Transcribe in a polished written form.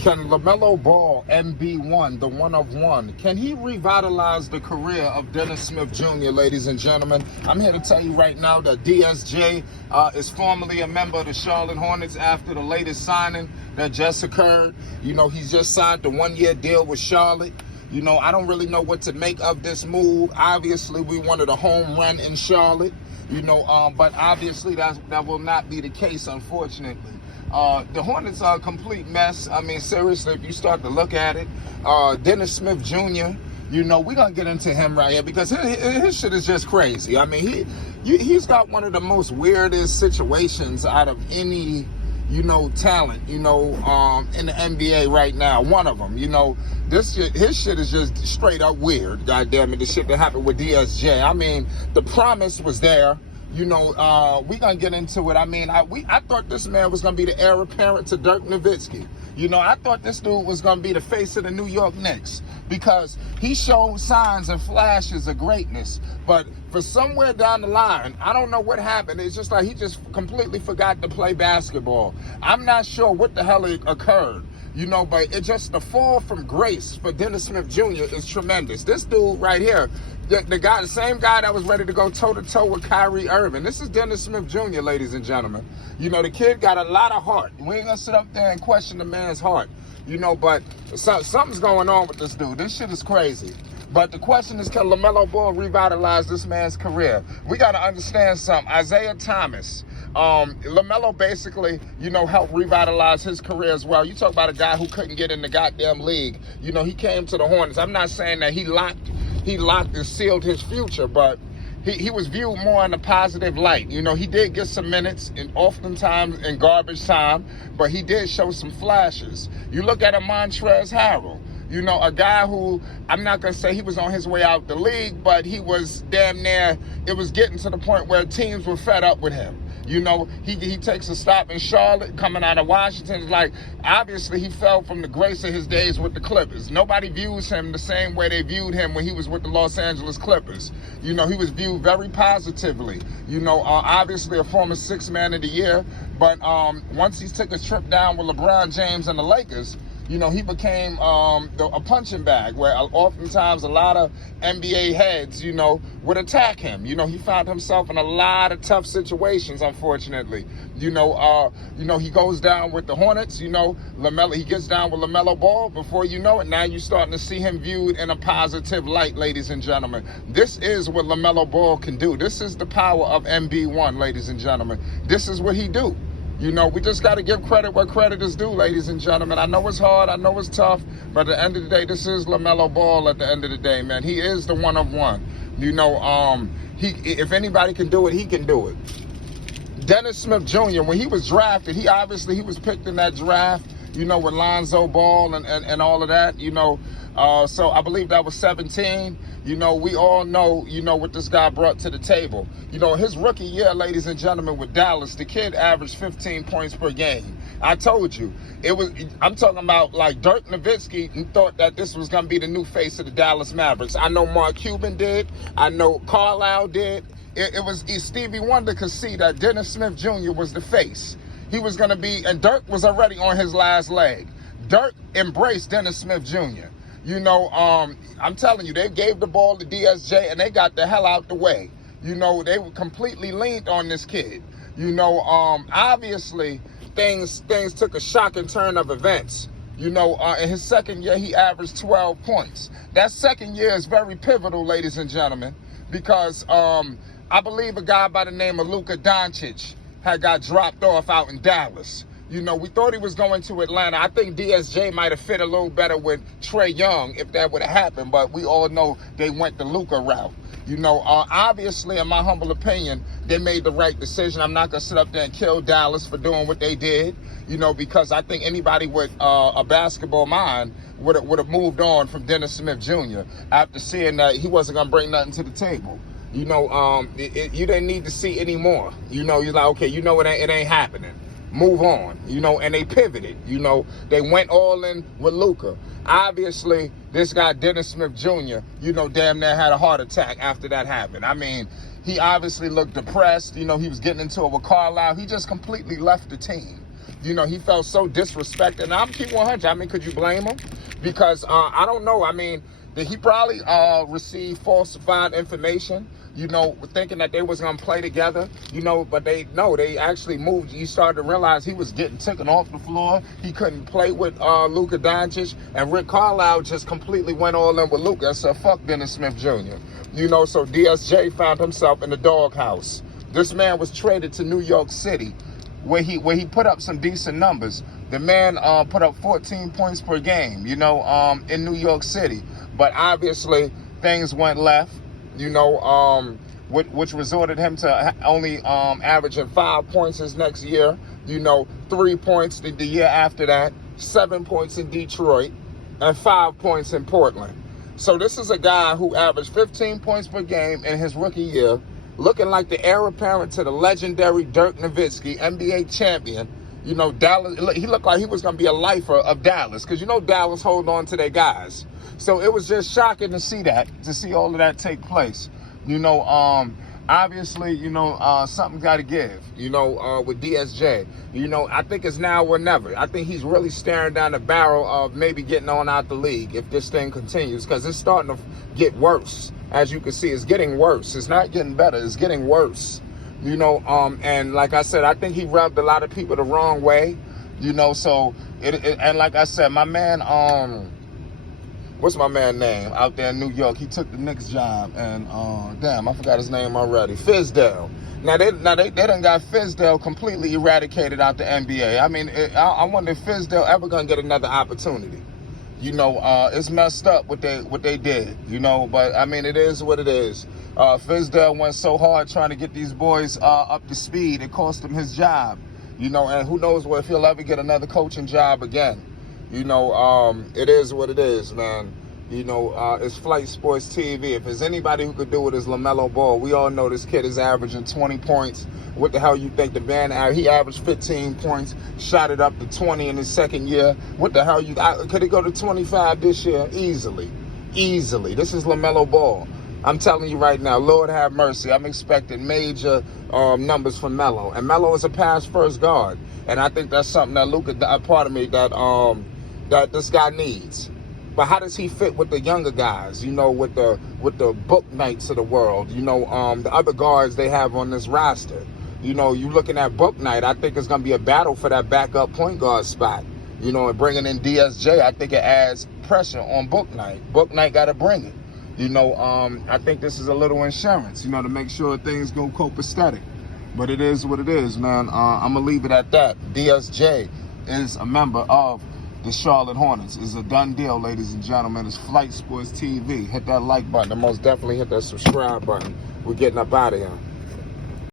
Can Lamelo Ball, MB1, the one of one, can he revitalize the career of Dennis Smith Jr., ladies and gentlemen? I'm here to tell you right now that DSJ is formerly a member of the Charlotte Hornets after the latest signing that just occurred. You know, he's just signed the one-year deal with Charlotte. You know, I don't really know what to make of this move. Obviously, we wanted a home run in Charlotte, you know, but obviously that will not be the case, unfortunately. The Hornets are a complete mess. I mean, seriously, if you start to look at it, Dennis Smith Jr., you know, we're going to get into him right here because his shit is just crazy. I mean, he's got one of the most weirdest situations out of any, you know, talent, you know, in the NBA right now. One of them, you know, his shit is just straight up weird. God damn it, the shit that happened with DSJ. I mean, the promise was there. You know, we're going to get into it. I mean, I thought this man was going to be the heir apparent to Dirk Nowitzki. You know, I thought this dude was going to be the face of the New York Knicks because he showed signs and flashes of greatness. But for somewhere down the line, I don't know what happened. It's just like he just completely forgot to play basketball. I'm not sure what the hell occurred. You know, but it just, the fall from grace for Dennis Smith Jr. is tremendous. This dude right here, the same guy that was ready to go toe-to-toe with Kyrie Irving. This is Dennis Smith Jr., ladies and gentlemen. You know, the kid got a lot of heart. We ain't gonna sit up there and question the man's heart. You know, but something's going on with this dude. This shit is crazy. But the question is, can LaMelo Ball revitalize this man's career? We got to understand something. Isaiah Thomas, LaMelo basically, you know, helped revitalize his career as well. You talk about a guy who couldn't get in the goddamn league. You know, he came to the Hornets. I'm not saying that he locked and sealed his future, but he was viewed more in a positive light. You know, he did get some minutes, and oftentimes in garbage time, but he did show some flashes. You look at a Montrezl Harrell. You know, a guy who, I'm not going to say he was on his way out the league, but he was damn near, it was getting to the point where teams were fed up with him. You know, he takes a stop in Charlotte, coming out of Washington. It's like, obviously, he fell from the grace of his days with the Clippers. Nobody views him the same way they viewed him when he was with the Los Angeles Clippers. You know, he was viewed very positively. You know, obviously a former sixth man of the year. But once he took a trip down with LeBron James and the Lakers, you know, he became a punching bag where oftentimes a lot of NBA heads, you know, would attack him. You know, he found himself in a lot of tough situations, unfortunately. You know, he goes down with the Hornets, you know, he gets down with LaMelo Ball. Before you know it, now you're starting to see him viewed in a positive light, ladies and gentlemen. This is what LaMelo Ball can do. This is the power of MB1, ladies and gentlemen. This is what he do. You know, we just got to give credit where credit is due, ladies and gentlemen. I know it's hard. I know it's tough. But at the end of the day, this is LaMelo Ball at the end of the day, man. He is the one of one. You know, if anybody can do it, he can do it. Dennis Smith Jr., when he was drafted, he was picked in that draft, you know, with Lonzo Ball and all of that, you know. So I believe that was 17. You know, we all know, you know, what this guy brought to the table. You know, his rookie year, ladies and gentlemen, with Dallas, the kid averaged 15 points per game. I told you, I'm talking about like Dirk Nowitzki thought that this was going to be the new face of the Dallas Mavericks. I know Mark Cuban did. I know Carlisle did. Stevie Wonder could see that Dennis Smith Jr. was the face. He was going to be, and Dirk was already on his last leg. Dirk embraced Dennis Smith Jr. You know, I'm telling you, they gave the ball to DSJ and they got the hell out the way. You know, they were completely leaned on this kid. You know, obviously things took a shocking turn of events. You know, in his second year, he averaged 12 points. That second year is very pivotal, ladies and gentlemen, because I believe a guy by the name of Luka Doncic had got dropped off out in Dallas. You know, we thought he was going to Atlanta. I think DSJ might have fit a little better with Trae Young if that would have happened, but we all know they went the Luka route. You know, obviously, in my humble opinion, they made the right decision. I'm not going to sit up there and kill Dallas for doing what they did, you know, because I think anybody with a basketball mind would have moved on from Dennis Smith Jr. after seeing that he wasn't going to bring nothing to the table. You know, you didn't need to see any more. You know, you're like, okay, you know, it ain't happening. Move on, you know, and they pivoted. You know, they went all in with Luka. Obviously, this guy, Dennis Smith Jr., you know, damn near had a heart attack after that happened. I mean, he obviously looked depressed. You know, he was getting into it with Carlisle. He just completely left the team. You know, he felt so disrespected. And I'm keep 100. I mean, could you blame him? Because I don't know. I mean, did he probably receive falsified information? You know, thinking that they was gonna play together. You know, but they actually moved. You started to realize he was getting taken off the floor. He couldn't play with Luka Doncic, and Rick Carlisle just completely went all in with Luka and said, "Fuck Dennis Smith Jr." You know, so DSJ found himself in the doghouse. This man was traded to New York City, where he put up some decent numbers. The man put up 14 points per game, you know, in New York City. But obviously things went left, you know, which resorted him to only averaging 5 points his next year, you know, 3 points the year after that, 7 points in Detroit, and 5 points in Portland. So this is a guy who averaged 15 points per game in his rookie year, looking like the heir apparent to the legendary Dirk Nowitzki, NBA champion. You know, Dallas, he looked like he was going to be a lifer of Dallas, because you know Dallas hold on to their guys. So it was just shocking to see all of that take place. You know, obviously, you know, something got to give, you know, with DSJ. You know, I think it's now or never. I think he's really staring down the barrel of maybe getting on out the league if this thing continues, because it's starting to get worse. As you can see, it's getting worse. It's not getting better. It's getting worse. You know, and like I said, I think he rubbed a lot of people the wrong way, you know, so, and like I said, my man, what's my man name out there in New York? He took the Knicks job, and, damn, I forgot his name already, Fizdale. Now they done got Fizdale completely eradicated out the NBA. I mean, I wonder if Fizdale ever gonna get another opportunity. You know, it's messed up what they did, you know, but I mean, it is what it is. Fizdale went so hard trying to get these boys up to speed, it cost him his job, you know, and who knows if he'll ever get another coaching job again. You know, it is what it is, man. You know, it's Flight Sports TV. If there's anybody who could do it, it's Lamelo Ball. We all know this kid is averaging 20 points. What the hell you think the man, he averaged 15 points, shot it up to 20 in his second year. What the hell could it go to 25 this year? Easily. This is Lamelo Ball. I'm telling you right now, Lord have mercy. I'm expecting major numbers from Melo. And Melo is a pass-first guard. And I think that's something that that this guy needs. But how does he fit with the younger guys, you know, with the Book Knights of the world, you know, the other guards they have on this roster? You know, you looking at Book Knight, I think it's going to be a battle for that backup point guard spot. You know, and bringing in DSJ, I think it adds pressure on Book Knight. Book Knight got to bring it. You know, I think this is a little insurance, you know, to make sure things go copacetic. But it is what it is, man. I'm going to leave it at that. DSJ is a member of the Charlotte Hornets. It's a done deal, ladies and gentlemen. It's Flight Sports TV. Hit that like button and most definitely hit that subscribe button. We're getting up out of here.